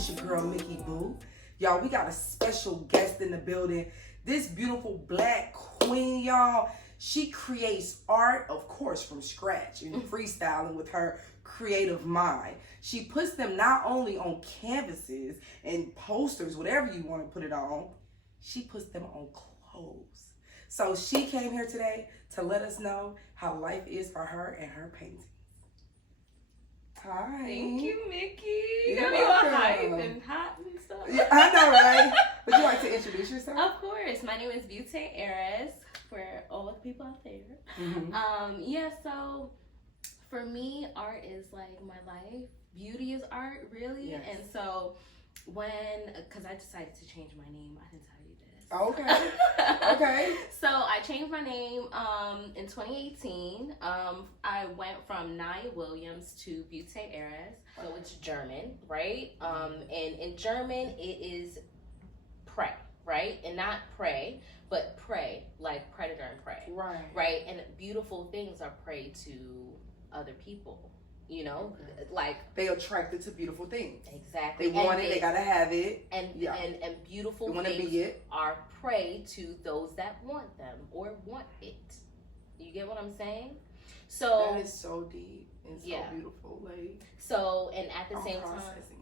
It's your girl, Mickey Boo. Y'all, we got a special guest in the building. This beautiful black queen, y'all. She creates art, of course, from scratch and freestyling with her creative mind. She puts them not only on canvases and posters, whatever you want to put it on, she puts them on clothes. So she came here today to let us know how life is for her and her paintings. Hi. Thank you, Mickey. You're Got me all welcome. hype and hot and stuff. Yeah, I know, right? Would you like to introduce yourself? Of course. My name is Beauty Eras for all the people out there. So for me, art is like my life. Beauty is art, really. Yes. And so because I decided to change my name, I didn't tell you this. Okay. Okay. So I changed my name in 2018. I went from Naya Williams to Beauty Eras. So it's German, right? And in German, it is prey, right? And not prey, but prey, like predator and prey. Right. Right? And beautiful things are prey to other people. You know, like they attracted to beautiful things. Exactly. They want it. They gotta have it. And beautiful things be it. Are prey to those that want them or want it. You get what I'm saying? So that is so deep and so beautiful. Like so, and at the I'm same processing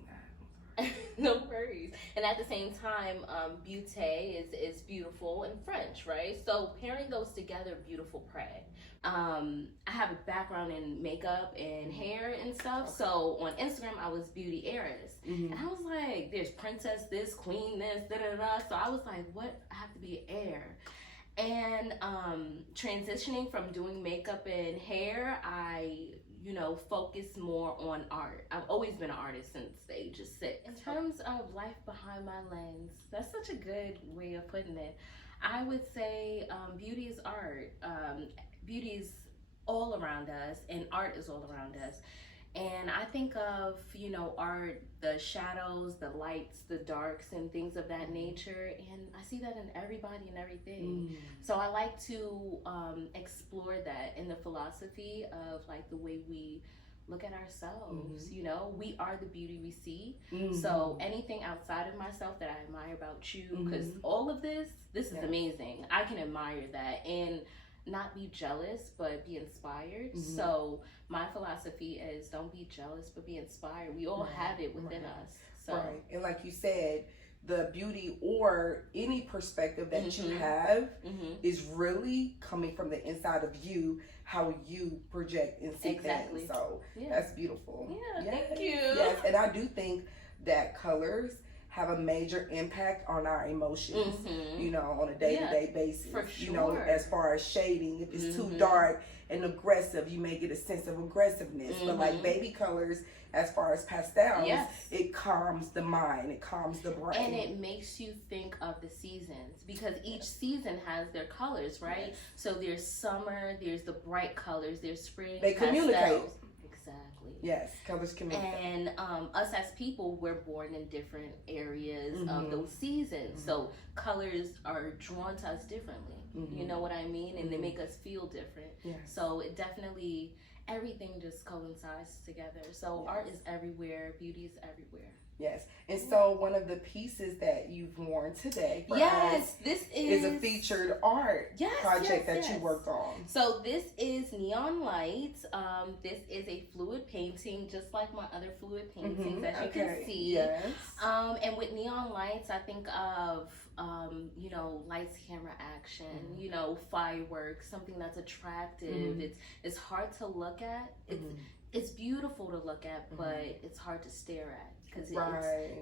time, no worries. And at the same time, beauté is beautiful in French, right? So pairing those together, beautiful prey. I have a background in makeup and hair and stuff. Okay. So on Instagram, I was Beauty Eras. And I was like, there's princess this, queen this, da-da-da. So I was like, what? I have to be an heir. And transitioning from doing makeup and hair, I focus more on art. I've always been an artist since the age of 6. In terms of life behind my lens, that's such a good way of putting it. I would say beauty is art. Beauty is all around us, and art is all around us. And I think of, art, the shadows, the lights, the darks, and things of that nature. And I see that in everybody and everything. So I like to explore that in the philosophy of like the way we look at ourselves. We are the beauty we see. So anything outside of myself that I admire about you, because all of this is amazing. I can admire that and not be jealous, but be inspired. So my philosophy is don't be jealous, but be inspired. We all have it within us. So. Right. And like you said, the beauty or any perspective that you have is really coming from the inside of you, how you project and see things. So that's beautiful. Yeah, thank you. Yes, and I do think that colors have a major impact on our emotions, on a day-to-day basis. For sure. As far as shading, if it's too dark and aggressive, you may get a sense of aggressiveness. But like baby colors, as far as pastels, it calms the mind, it calms the brain. And it makes you think of the seasons, because each season has their colors, right? Yes. So there's summer, there's the bright colors, there's spring, they communicate. Exactly. Yes, colors communicate. And us as people, we're born in different areas of those seasons. So colors are drawn to us differently. You know what I mean? And they make us feel different. Yes. So it definitely, everything just coincides together. So art is everywhere, beauty is everywhere. Yes, and so one of the pieces that you've worn today for us this is a featured art project that you worked on. So this is Neon Lights. This is a fluid painting, just like my other fluid paintings that you can see. Yes. And with Neon Lights, I think of lights, camera, action. Fireworks, something that's attractive. It's hard to look at. It's beautiful to look at, but it's hard to stare at. Because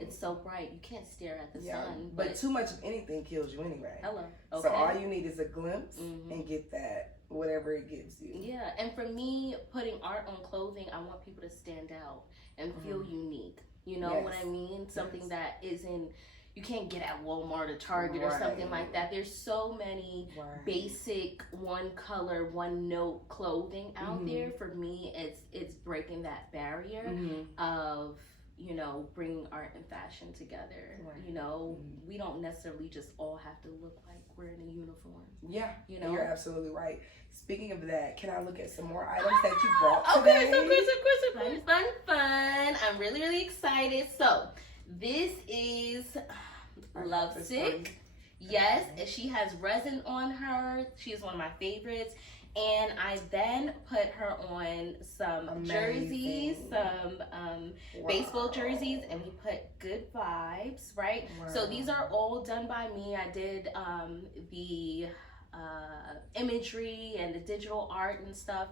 it's so bright, you can't stare at the sun. But too much of anything kills you anyway. Hello. Okay. So all you need is a glimpse and get that, whatever it gives you. Yeah, and for me, putting art on clothing, I want people to stand out and feel unique. You know what I mean? Something that isn't, you can't get at Walmart or Target or something like that. There's so many basic one color, one note clothing out there. For me, it's breaking that barrier of bringing art and fashion together. We don't necessarily just all have to look like we're in a uniform. Yeah, you're absolutely right. Speaking of that, can I look at some more items that you brought today? Of course. Fun. I'm really, really excited. So This is Love this Sick. Yes, and she has resin on her. She is one of my favorites. And I then put her on some jerseys, some baseball jerseys, and we put good vibes, right? Wow. So these are all done by me. I did the imagery and the digital art and stuff.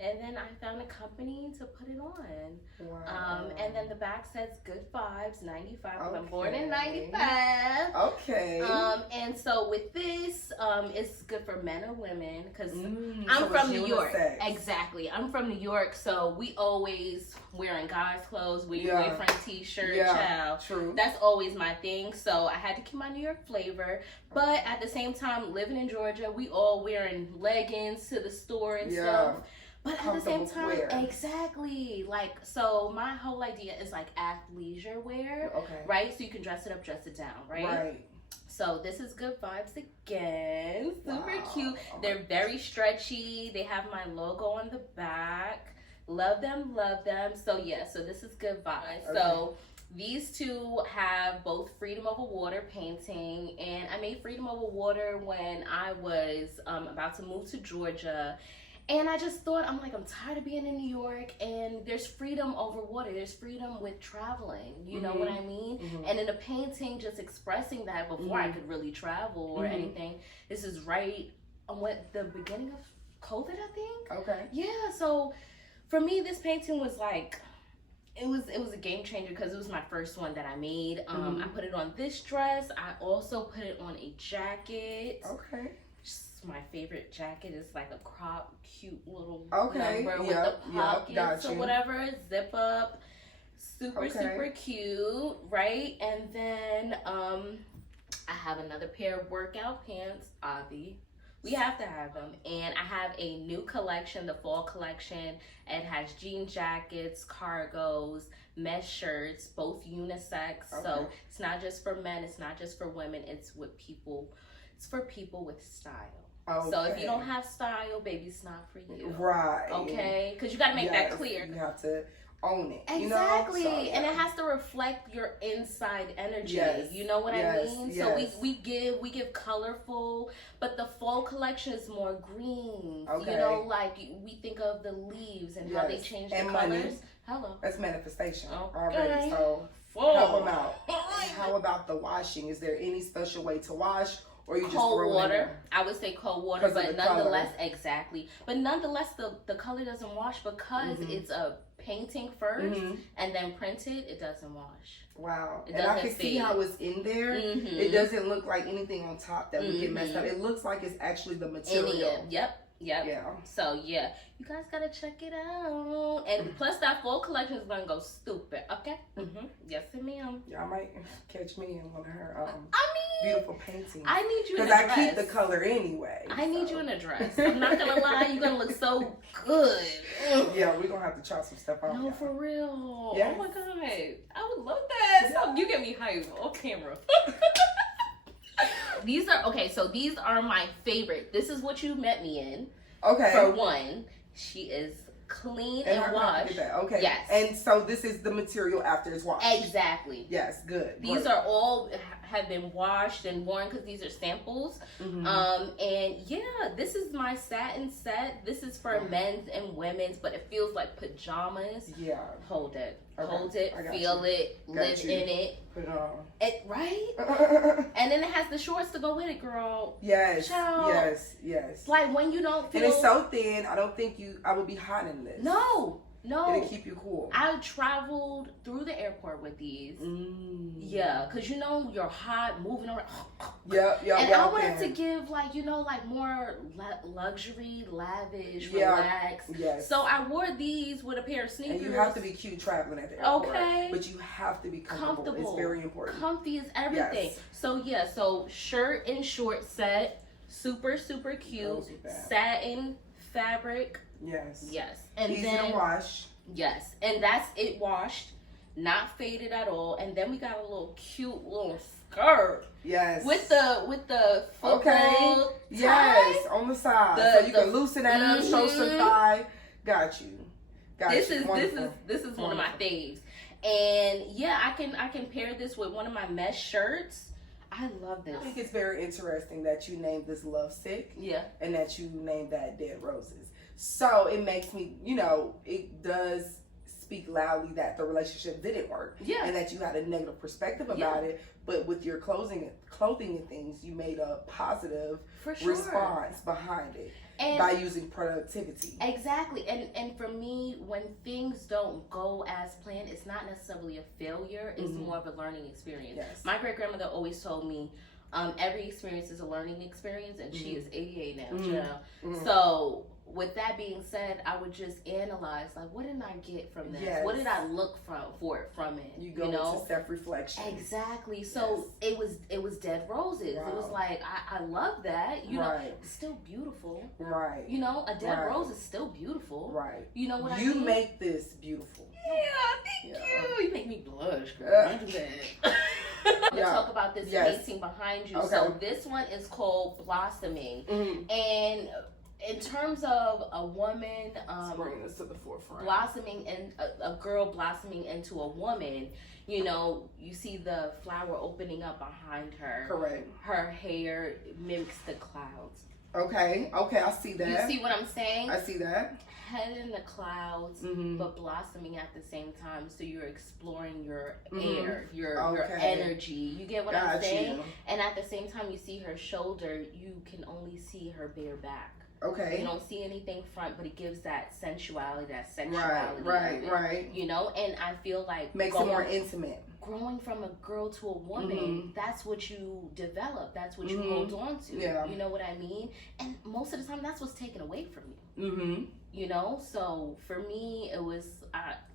And then I found a company to put it on. Wow. And then the back says good vibes, 95. Okay. I'm born in 95. Okay. And so with this, it's good for men or women because I'm so from New York. unisex. Exactly. I'm from New York, so we always wearing guys' clothes, wear your boyfriend t-shirt, child. True. That's always my thing. So I had to keep my New York flavor. But at the same time, living in Georgia, we all wearing leggings to the store and stuff. But at the same time, exactly. Like, so my whole idea is like athleisure wear, right? So you can dress it up, dress it down, right? Right. So this is good vibes again. Super cute. They're very stretchy. They have my logo on the back. Love them, love them. So yeah, so this is good vibes. So these two have both Freedom Over Water painting, and I made Freedom Over Water when I was about to move to Georgia. And I just thought, I'm tired of being in New York, and there's freedom over water. There's freedom with traveling. You know what I mean? And in a painting, just expressing that before I could really travel or anything. This is right on the beginning of COVID, I think. Okay. Yeah, so for me, this painting was like, it was a game changer because it was my first one that I made. I put it on this dress. I also put it on a jacket. Okay. My favorite jacket is like a crop, cute little number with the pockets or whatever, zip up, super cute, right? And then I have another pair of workout pants, Avi. We have to have them. And I have a new collection, the fall collection. It has jean jackets, cargos, mesh shirts, both unisex. So it's not just for men, it's not just for women, it's for people with style. So if you don't have style, baby, it's not for you. Right. Okay? Because you got to make that clear. You have to own it. Exactly. You know? And it has to reflect your inside energy. You know what I mean? So we give colorful, but the fall collection is more green. You know, like we think of the leaves and how they change the colors. Hello. That's manifestation already. So help them out. How about the washing? Is there any special way to wash? Or you just cold water. I would say cold water, but nonetheless, But nonetheless, the color doesn't wash because it's a painting first and then printed. It doesn't wash. Wow. And I can see how it's in there. It doesn't look like anything on top that would get messed up. It looks like it's actually the material. Yep. Yeah. So yeah, you guys gotta check it out. And plus that fall collection is gonna go stupid. Okay. Yes, ma'am. Y'all might catch me in one of her beautiful paintings. I need you in a dress. Because I keep the color anyway. I need you in a dress. I'm not gonna lie, you're gonna look so good. Yeah, we're gonna have to try some stuff out. No, for real. Yes. Oh my god, I would love that. So you get me hyped off camera. These are my favorite. This is what you met me in. Okay. For one, she is clean and washed. Okay. Yes. And so this is the material after it's washed. Exactly. Yes. Good. These are all have been washed and worn because these are samples. And yeah, this is my satin set. This is for men's and women's, but it feels like pajamas. Yeah. Hold it. Hold it. Feel it. Live in it. Put it on. Right? And then it has the shorts to go with it, girl. Yes. Child. Yes. Like when you don't feel. And it's so thin. I don't think I would be hot in this. No. It'll keep you cool. I traveled through the airport with these. Yeah, because you're hot, moving around. And I wanted to give more luxury, lavish, relaxed. Yes. So I wore these with a pair of sneakers. And you have to be cute traveling at the airport. Okay. But you have to be comfortable. It's very important. Comfy is everything. Yes. So shirt and short set, super cute, satin fabric. Yes. And easy then to wash. Yes. And that's it washed, not faded at all. And then we got a cute little skirt. Yes. With the football Yes, on the side. So you can loosen that up, show some thigh. Got you. This is one of my faves. And yeah, I can pair this with one of my mesh shirts. I love this. I think it's very interesting that you named this Love Sick. Yeah. And that you named that Dead Roses. So it makes me, it does speak loudly that the relationship didn't work. Yeah. And that you had a negative perspective about it. But with your clothing and things, you made a positive response behind it. And by using productivity. Exactly. And for me, when things don't go as planned, it's not necessarily a failure. It's more of a learning experience. Yes. My great-grandmother always told me, every experience is a learning experience, and she is 88 now, So with that being said, I would just analyze, like, what did I get from this? Yes. What did I look for it from it? You go into self-reflection. Exactly. So it was Dead Roses. Wow. It was like, I love that. You know, it's still beautiful. Right. You know, a dead rose is still beautiful. Right. You know what I mean? You make this beautiful. Yeah, thank you. You make me blush, girl. Don't do that. I'm gonna talk about this painting behind you. Okay. So this one is called Blossoming. And in terms of a woman bring this to the forefront, blossoming, and a girl blossoming into a woman, you know, you see the flower opening up behind her. Correct. Her hair mimics the clouds. Okay, I see that. You see what I'm saying? I see that. Head in the clouds, but blossoming at the same time. So you're exploring your air, your energy. You get what I'm saying? And at the same time, you see her shoulder, you can only see her bare back. Okay. You don't see anything front, but it gives that sensuality, that sexuality. Right. You know, and I feel like makes it more intimate. Growing from a girl to a woman, that's what you develop. That's what you hold on to. Yeah. You know what I mean? And most of the time, that's what's taken away from you. You know, so for me, it was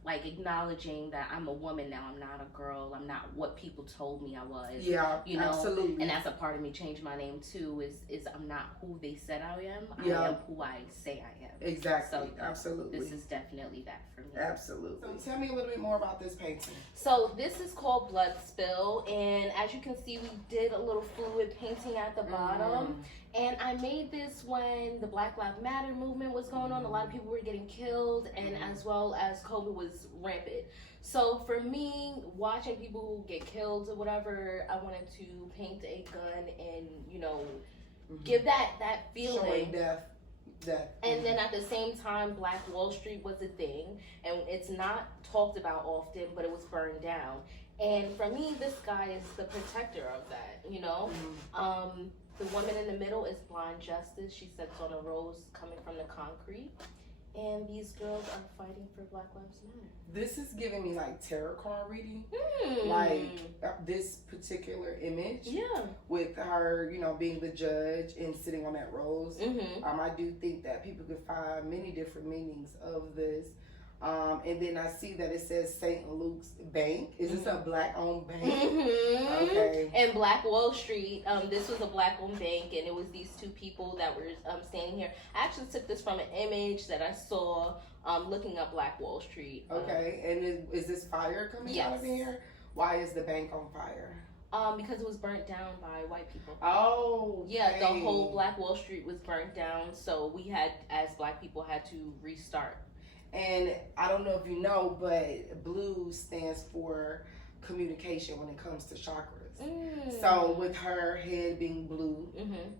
like acknowledging that I'm a woman now. I'm not a girl. I'm not what people told me I was. Yeah, you know? Absolutely. And that's a part of me changing my name too. Is I'm not who they said I am. I am who I say I am. Exactly. So absolutely. This is definitely that for me. Absolutely. So tell me a little bit more about this painting. So this is called Blood Spill, and as you can see, we did a little fluid painting at the bottom. And I made this when the Black Lives Matter movement was going on. A lot of people were getting killed, and as well as COVID was rampant. So for me, watching people get killed or whatever, I wanted to paint a gun and, you know, give that feeling. Showing death. And then at the same time, Black Wall Street was a thing, and it's not talked about often, but it was burned down. And for me, this guy is the protector of that, you know? The woman in the middle is Blind Justice. She sits on a rose coming from the concrete. And these girls are fighting for Black Lives Matter. This is giving me like tarot card reading. Like this particular image. Yeah. With her, you know, being the judge and sitting on that rose. I do think that people could find many different meanings of this. And then I see that it says St. Luke's Bank. Is this a black-owned bank? Okay. And Black Wall Street, this was a black-owned bank, and it was these two people that were standing here. I actually took this from an image that I saw looking up Black Wall Street. Okay, and is this fire coming out of here? Why is the bank on fire? Because it was burnt down by white people. Oh, okay. Yeah, the whole Black Wall Street was burnt down, so we had, as black people, had to restart. And I don't know if you know, but blue stands for communication when it comes to chakras. So with her head being blue,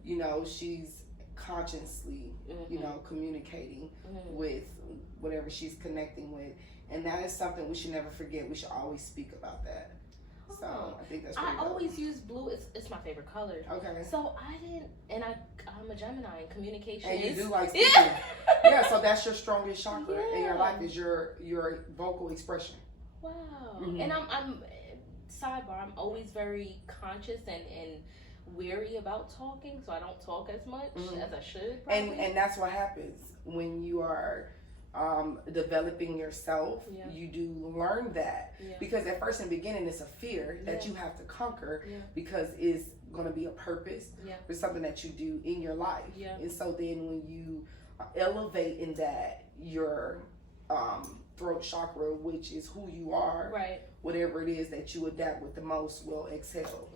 you know, she's consciously, you know, communicating with whatever she's connecting with. And that is something we should never forget. We should always speak about that. So I think that's pretty dope. Always use blue. It's my favorite color. Okay. So I didn't, and I'm a Gemini, and communication and is... you do like speaking. Yeah, so that's your strongest chakra in your life, is your vocal expression. Wow. And I'm sidebar, I'm always very conscious and weary about talking, so I don't talk as much as I should, probably. And that's what happens when you are developing yourself. You do learn that, because at first in the beginning it's a fear that you have to conquer, because it's going to be a purpose for something that you do in your life. And so then when you elevate in that, your throat chakra, which is who you are, whatever it is that you adapt with the most, will exhale.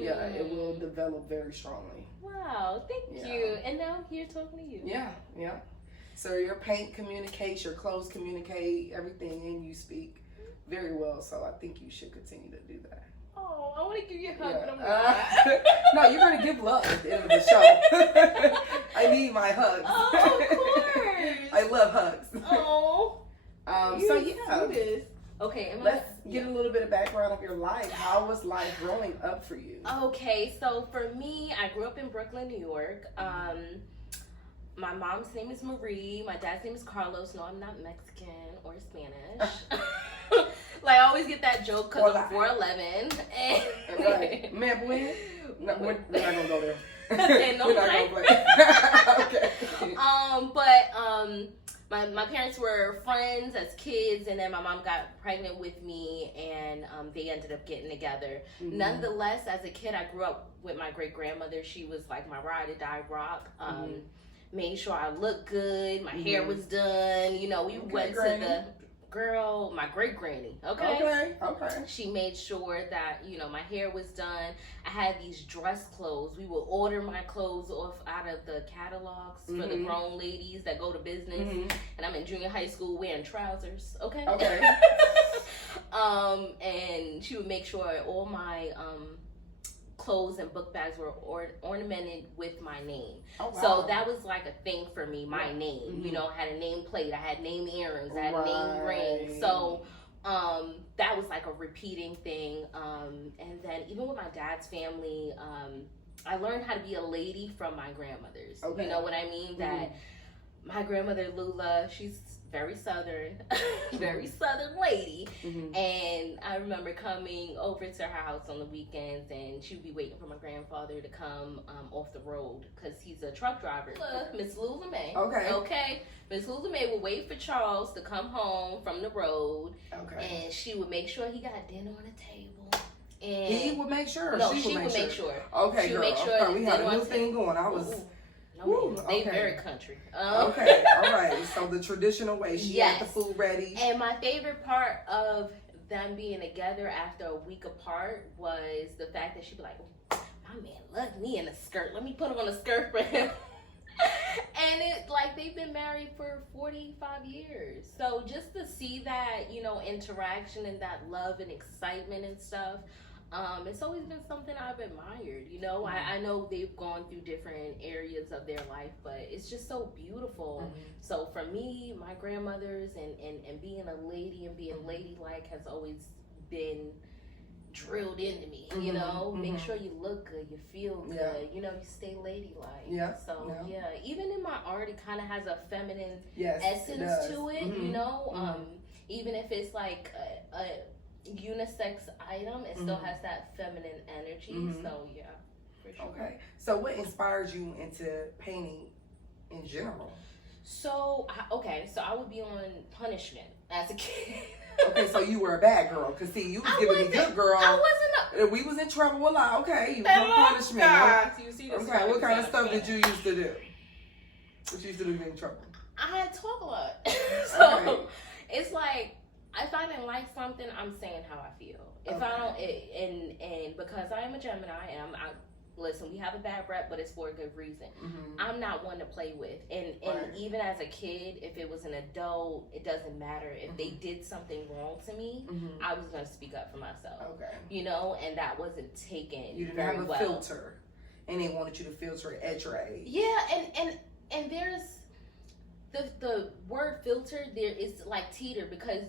Yeah, it will develop very strongly. Wow, thank you. And now I'm here talking to you. Yeah. So your paint communicates, your clothes communicate, everything, and you speak. very well. So I think you should continue to do that. Oh, I want to give you a hug, but I'm not. No, you're going to give love at the end of the show. I need my hugs. Oh, of course. I love hugs. Oh. So yeah. Okay, let's get a little bit of background of your life. How was life growing up for you? Okay, so for me, I grew up in Brooklyn, New York. My mom's name is Marie. My dad's name is Carlos. No, I'm not Mexican or Spanish. Like, I always get that joke because I'm 4'11". Right. Man, when? No, we're not going to go there. Okay, no, we're not going to play. Okay. My parents were friends as kids, and then my mom got pregnant with me, and they ended up getting together. Mm-hmm. Nonetheless, as a kid, I grew up with my great-grandmother. She was like my ride-or-die rock. Made sure I looked good. My hair was done. You know, we went to the... Girl, my great granny. Okay. She made sure that, you know, my hair was done. I had these dress clothes. We would order my clothes off out of the catalogs for the grown ladies that go to business. And I'm in junior high school wearing trousers. Okay. And she would make sure all my clothes and book bags were ornamented with my name. Oh, wow. So that was like a thing for me, my name. You know, I had a name plate, I had name earrings, I had name rings. So that was like a repeating thing. And then even with my dad's family, I learned how to be a lady from my grandmothers. You know what I mean? That my grandmother Lula, she's very southern, very southern lady. And I remember coming over to her house on the weekends, and she would be waiting for my grandfather to come off the road because he's a truck driver. Miss Lula May. Okay. Miss Lula May would wait for Charles to come home from the road. And she would make sure he got dinner on the table. And he would make sure. No, she would make sure. Okay, she would girl. make sure we had a new thing going. I was. They very country. Okay, all right. So the traditional way, she had the food ready. And my favorite part of them being together after a week apart was the fact that she'd be like, my man loved me in a skirt. Let me put on a skirt for him. And it, like, they've been married for 45 years. So just to see that, you know, interaction and that love and excitement and stuff, it's always been something I've admired. You know, I know they've gone through different areas of their life, but it's just so beautiful. So for me, my grandmothers and being a lady and being ladylike has always been drilled into me. You know, make sure you look good, you feel good, you know, you stay ladylike. So even in my art, it kind of has a feminine essence to it. You know, even if it's like a unisex item, it still has that feminine energy. So yeah, for sure. Okay, so what inspires you into painting in general? So I would be on punishment as a kid. Okay, so you were a bad girl, cause see, you was giving me good girl. I wasn't. We was in trouble a lot. Okay, you was on punishment. You see this? Okay, what kind of stuff did you used to do? What you used to do to get in trouble? I talk a lot. So it's like, if I didn't like something, I'm saying how I feel. If I don't, and because I am a Gemini, and listen, we have a bad rep, but it's for a good reason. I'm not one to play with, and even as a kid, if it was an adult, it doesn't matter. If they did something wrong to me, I was gonna speak up for myself. You know, and that wasn't taken. You didn't very have a well. filter, and they wanted you to filter it at your age. Yeah, and there's the word filter. There is like teeter because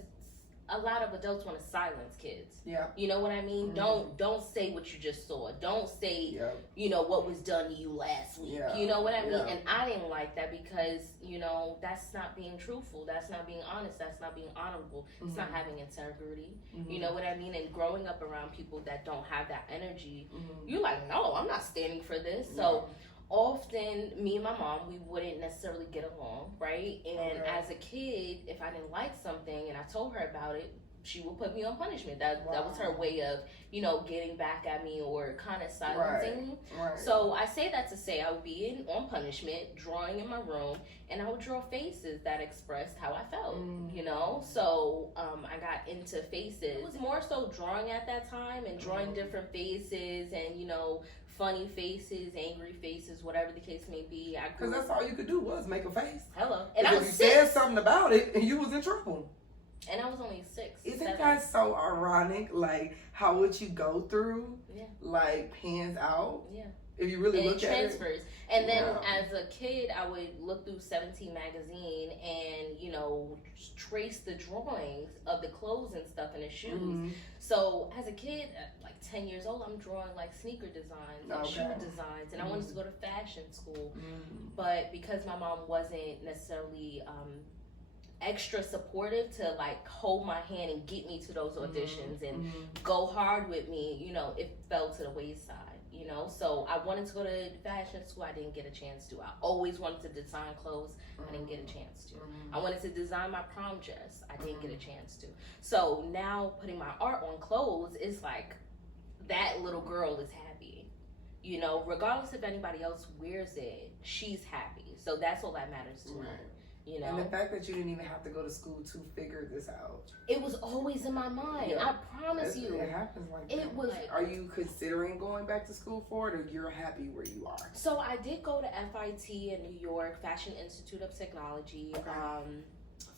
a lot of adults want to silence kids. You know what I mean? Don't say what you just saw. Don't say, you know, what was done to you last week. You know what I mean? And I didn't like that because, you know, that's not being truthful. That's not being honest. That's not being honorable. It's not having integrity. You know what I mean? And growing up around people that don't have that energy, you're like, no, I'm not standing for this. So often, me and my mom, we wouldn't necessarily get along, right? And as a kid, if I didn't like something and I told her about it, she would put me on punishment. That was her way of, you know, getting back at me or kind of silencing me. So I say that to say I would be on punishment, drawing in my room, and I would draw faces that expressed how I felt, you know? So I got into faces. It was more so drawing at that time and drawing different faces and, you know, funny faces, angry faces, whatever the case may be. Because that's all you could do was make a face. And if you said something about it, and you was in trouble. And I was only 6. Isn't 7. that so ironic? Like how what you go through, like pans out. Yeah. If you really look at it, transfers. And then as a kid, I would look through 17 magazine and, you know, trace the drawings of the clothes and stuff and the shoes. Mm-hmm. So as a kid, at like 10 years old, I'm drawing like sneaker designs and shoe designs. And I wanted to go to fashion school. But because my mom wasn't necessarily extra supportive to like hold my hand and get me to those auditions and go hard with me, you know, it fell to the wayside. You know, so I wanted to go to fashion school. I didn't get a chance to. I always wanted to design clothes. I didn't get a chance to. I wanted to design my prom dress. I didn't get a chance to. So now putting my art on clothes is like that little girl is happy. You know, regardless if anybody else wears it, she's happy. So that's all that matters to me. You know? And the fact that you didn't even have to go to school to figure this out. It was always in my mind. I promise you. It happens like that. It was. Are you considering going back to school for it, or you're happy where you are? So I did go to FIT in New York, Fashion Institute of Technology,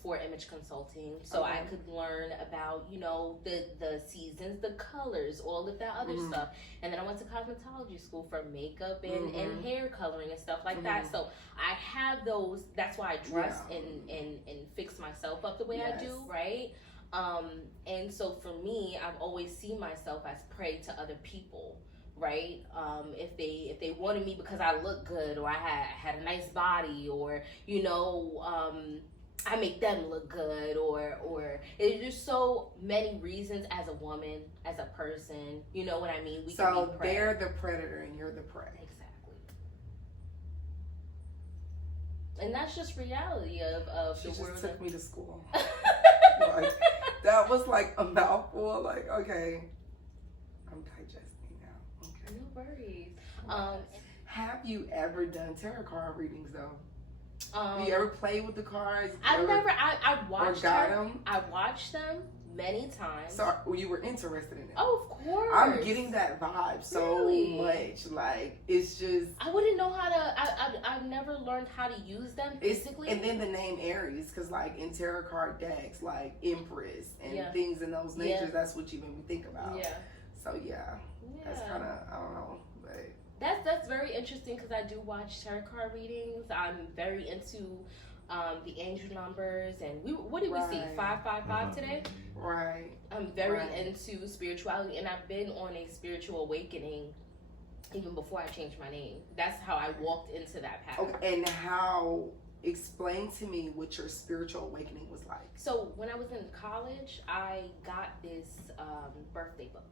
for image consulting. So I could learn about, you know, the seasons, the colors, all of that other stuff. And then I went to cosmetology school for makeup and hair coloring and stuff like that. So I have those. That's why I dress and fix myself up the way I do, right? And so for me, I've always seen myself as prey to other people, right? If they wanted me because I look good or I had a nice body, or you know, I make them look good, or there's so many reasons as a woman, as a person, you know what I mean? We can be prey. They're the predator and you're the prey. Exactly. And that's just reality of she the just world. Took me to school. Like, that was like a mouthful. Like, okay, I'm digesting now. Okay. No worries. Have you ever done tarot card readings though? Have you ever played with the cards? I watched them. I watched them many times. So you were interested in it? Oh, of course. I'm getting that vibe so much. Like, it's just. I wouldn't know how to. I've never learned how to use them physically. And then the name Aries, because like in tarot card decks, like Empress and things in those natures, that's what you made me think about. Yeah. So that's kind of, I don't know, but. That's very interesting because I do watch tarot card readings. I'm very into the angel numbers, and what did we see? 555 today. Right. I'm very into spirituality, and I've been on a spiritual awakening even before I changed my name. That's how I walked into that path. Okay, and how? Explain to me what your spiritual awakening was like. So when I was in college, I got this birthday book.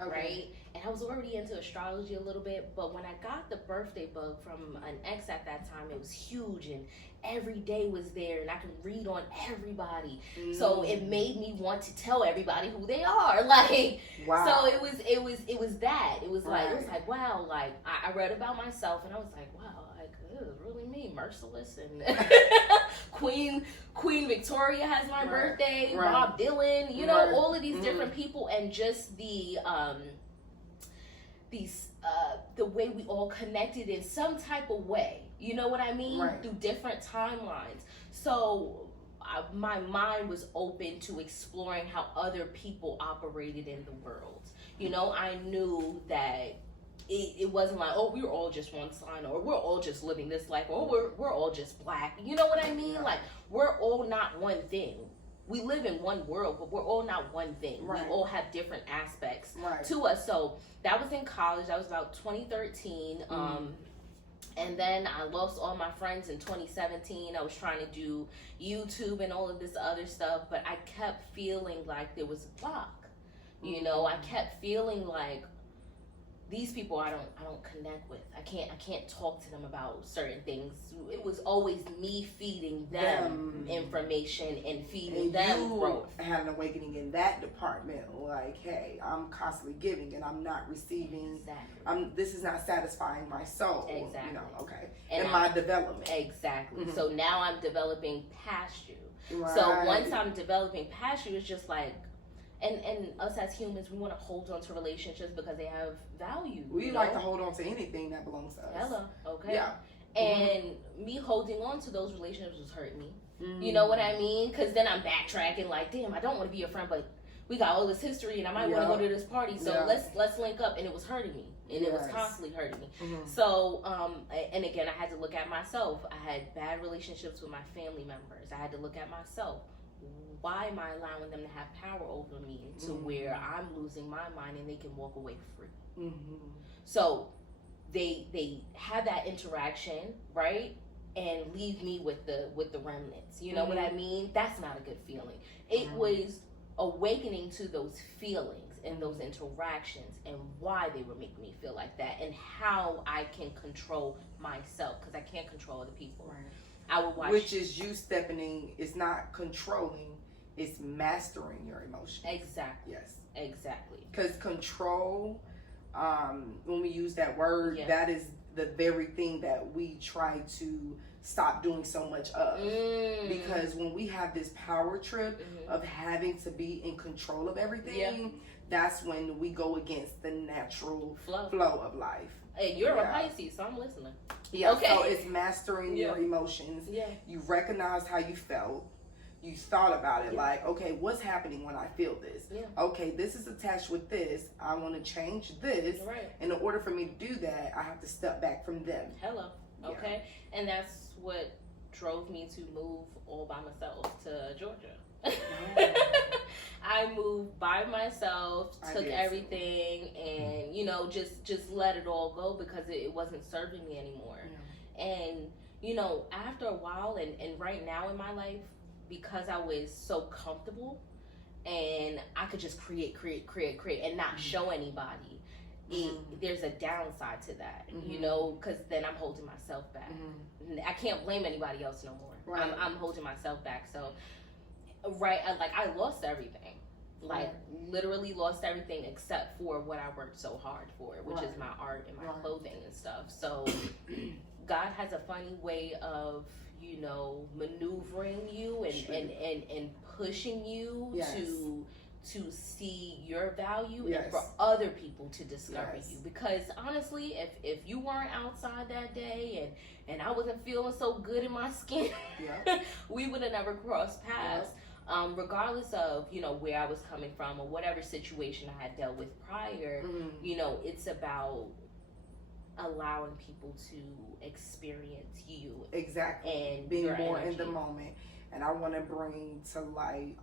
Right? And I was already into astrology a little bit, but when I got the birthday book from an ex at that time, it was huge and every day was there and I could read on everybody. So it made me want to tell everybody who they are. Like, so it was that. It was like, wow, like I read about myself and I was like, wow, like it was really me, merciless, and Queen Victoria has my birthday, Bob Dylan, you know, all of these different people, and just the way we all connected in some type of way, you know what I mean, through different timelines. So my mind was open to exploring how other people operated in the world. You know, I knew that it wasn't like, oh, we were all just one sign, or we're all just living this life, or we're all just black. You know what I mean? Like, we're all not one thing. We live in one world, but we're all not one thing. We all have different aspects to us. So that was in college. That was about 2013. And then I lost all my friends in 2017. I was trying to do YouTube and all of this other stuff, but I kept feeling like there was a block. You know, I kept feeling like these people I don't connect with. I can't talk to them about certain things. It was always me feeding them information and feeding them growth. I had an awakening in that department. Like, hey, I'm constantly giving and I'm not receiving. Exactly. This is not satisfying my soul. Exactly. You know, and my development. Exactly. So now I'm developing past you. So once I'm developing past you, it's just like. And us as humans, we want to hold on to relationships because they have value. We like to hold on to anything that belongs to us. Hello, okay. Yeah. And me holding on to those relationships was hurting me. You know what I mean? Because then I'm backtracking like, damn, I don't want to be your friend, but we got all this history and I might want to go to this party. So let's link up. And it was hurting me. And it was constantly hurting me. So, and again, I had to look at myself. I had bad relationships with my family members. I had to look at myself. Why am I allowing them to have power over me to where I'm losing my mind and they can walk away free? So they have that interaction, right? And leave me with the remnants. You know what I mean? That's not a good feeling. It was awakening to those feelings and those interactions and why they were making me feel like that and how I can control myself, because I can't control other people. Right. I would watch. Which is you stepping in. It's not controlling. It's mastering your emotions. Exactly. Yes. Exactly. Because control, when we use that word, that is the very thing that we try to stop doing so much of. Because when we have this power trip of having to be in control of everything, that's when we go against the natural flow of life. Hey, you're a Pisces, so I'm listening. Yeah, so it's mastering your emotions. Yeah. You recognize how you felt. You thought about it like, okay, what's happening when I feel this? Okay, this is attached with this. I want to change this. Right. In order for me to do that, I have to step back from them. Hello. Okay. And that's what drove me to move all by myself to Georgia. I moved by myself, took everything, and you know, just let it all go because it wasn't serving me anymore. And you know, after a while, and right now in my life, because I was so comfortable and I could just create and not show anybody, there's a downside to that, you know, because then I'm holding myself back. I can't blame anybody else no more. Right. I'm holding myself back. So, I lost everything. Literally lost everything except for what I worked so hard for, which is my art and my clothing and stuff. So, God has a funny way of, you know, maneuvering you and pushing you to see your value and for other people to discover you. Because honestly, if you weren't outside that day and I wasn't feeling so good in my skin, we would have never crossed paths. Regardless of, you know, where I was coming from or whatever situation I had dealt with prior, you know, it's about allowing people to experience you and being more in the moment. And I want to bring to light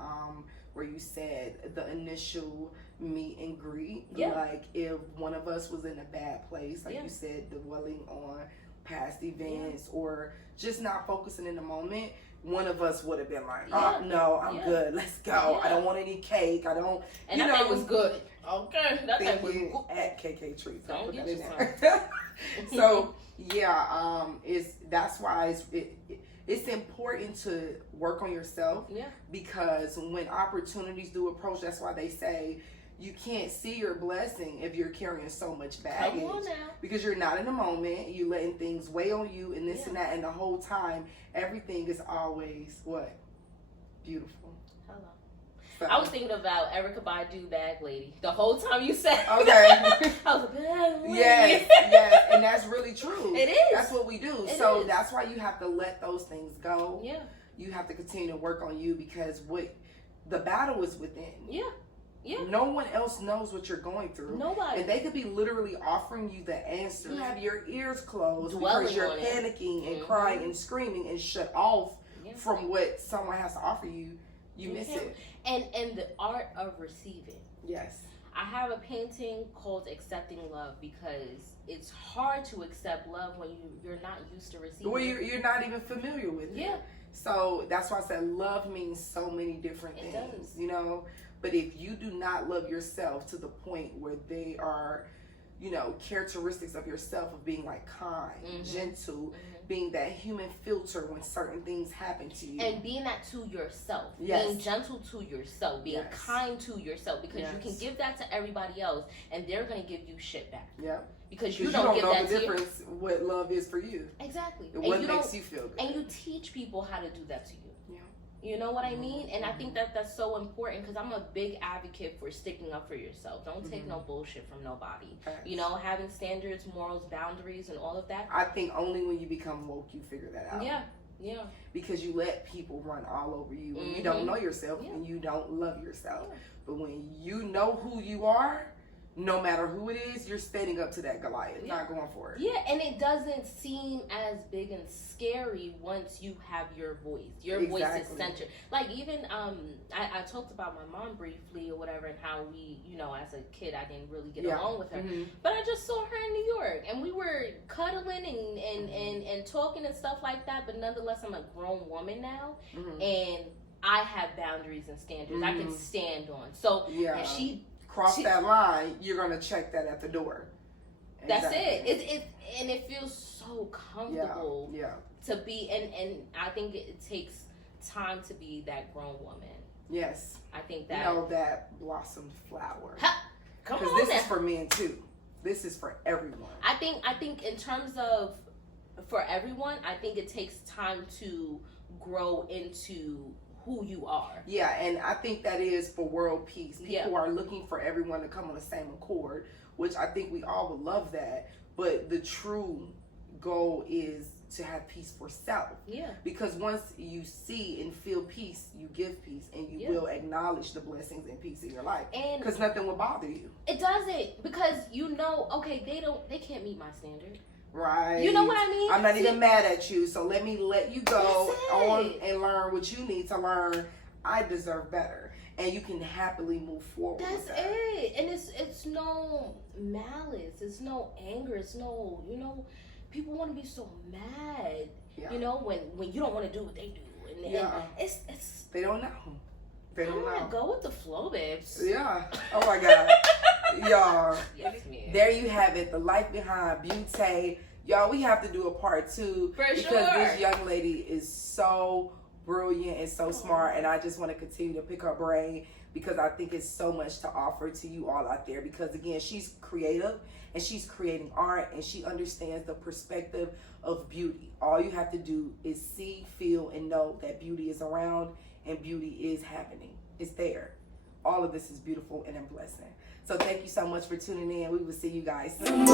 where you said the initial meet and greet, like if one of us was in a bad place, like you said, dwelling on past events or just not focusing in the moment, one of us would have been like, oh no, I'm good, let's go. I don't want any cake. I don't. And that thing was good. Okay, that thing was good. At KK Treats. Don't put that in there. So that's why it's important to work on yourself. Because when opportunities do approach, that's why they say you can't see your blessing if you're carrying so much baggage. Come on now. Because you're not in the moment. You letting things weigh on you and this and that, and the whole time everything is always what? Beautiful. Hello. So. I was thinking about Erykah Badu, Bag Lady, the whole time you said. Okay. I was like, Bag Lady. Yes, and that's really true. It is. That's what we do. So that's why you have to let those things go. Yeah. You have to continue to work on you because the battle is within. Yeah. Yeah. No one else knows what you're going through. Nobody. And they could be literally offering you the answer. You have your ears closed Dwelling because you're panicking and crying and screaming and shut off from what someone has to offer you. You miss it. And the art of receiving. Yes. I have a painting called Accepting Love because it's hard to accept love when you're not used to receiving. Well, you're not even familiar with it. Yeah. So that's why I said love means so many different things. Does. You know? But if you do not love yourself to the point where they are, you know, characteristics of yourself of being like kind, gentle, being that human filter when certain things happen to you. And being that to yourself. Being gentle to yourself. Being kind to yourself. Because you can give that to everybody else and they're going to give you shit back. Because you don't give know that the difference what love is for you. Exactly. And what makes you feel good. And you teach people how to do that to you. You know what I mean? And I think that that's so important because I'm a big advocate for sticking up for yourself. Don't take no bullshit from nobody. Facts. You know, having standards, morals, boundaries, and all of that. I think only when you become woke, you figure that out. Yeah. Yeah. Because you let people run all over you and you don't know yourself and you don't love yourself. But when you know who you are, no matter who it is, you're standing up to that Goliath, not going for it. Yeah, and it doesn't seem as big and scary once you have your voice. Your voice is centered. Like even I talked about my mom briefly or whatever, and how we, you know, as a kid I didn't really get along with her. But I just saw her in New York and we were cuddling and talking and stuff like that, but nonetheless I'm a grown woman now and I have boundaries and standards I can stand on. So and she cross that line, you're gonna check that at the door. That's it. And it feels so comfortable to be, and I think it takes time to be that grown woman. Yes, I think that, you know, that blossomed flower. Come on, because this is for men too. This is for everyone. I think in terms of for everyone, I think it takes time to grow into who you are. Yeah, and I think that is for world peace. People are looking for everyone to come on the same accord, which I think we all would love that. But the true goal is to have peace for self. Yeah. Because once you see and feel peace, you give peace, and you will acknowledge the blessings and peace in your life. And because nothing will bother you. It doesn't, because you know, okay, they can't meet my standard. Right. You know what I mean? I'm not even mad at you, so let me let you go on and learn what you need to learn. I deserve better. And you can happily move forward. That's it. And it's no malice. It's no anger. It's no, you know, people want to be so mad. Yeah. You know, when you don't want to do what they do. And it's they don't know. They don't know. Go with the flow, babes. Yeah. Oh my God. Y'all, there you have it, the life behind Beauty. Y'all, we have to do a part 2 because this young lady is so brilliant and so smart, and I just want to continue to pick her brain because I think it's so much to offer to you all out there. Because again, she's creative and she's creating art and she understands the perspective of beauty. All you have to do is see, feel, and know that beauty is around and beauty is happening. It's there. All of this is beautiful and a blessing. So thank you so much for tuning in. We will see you guys soon.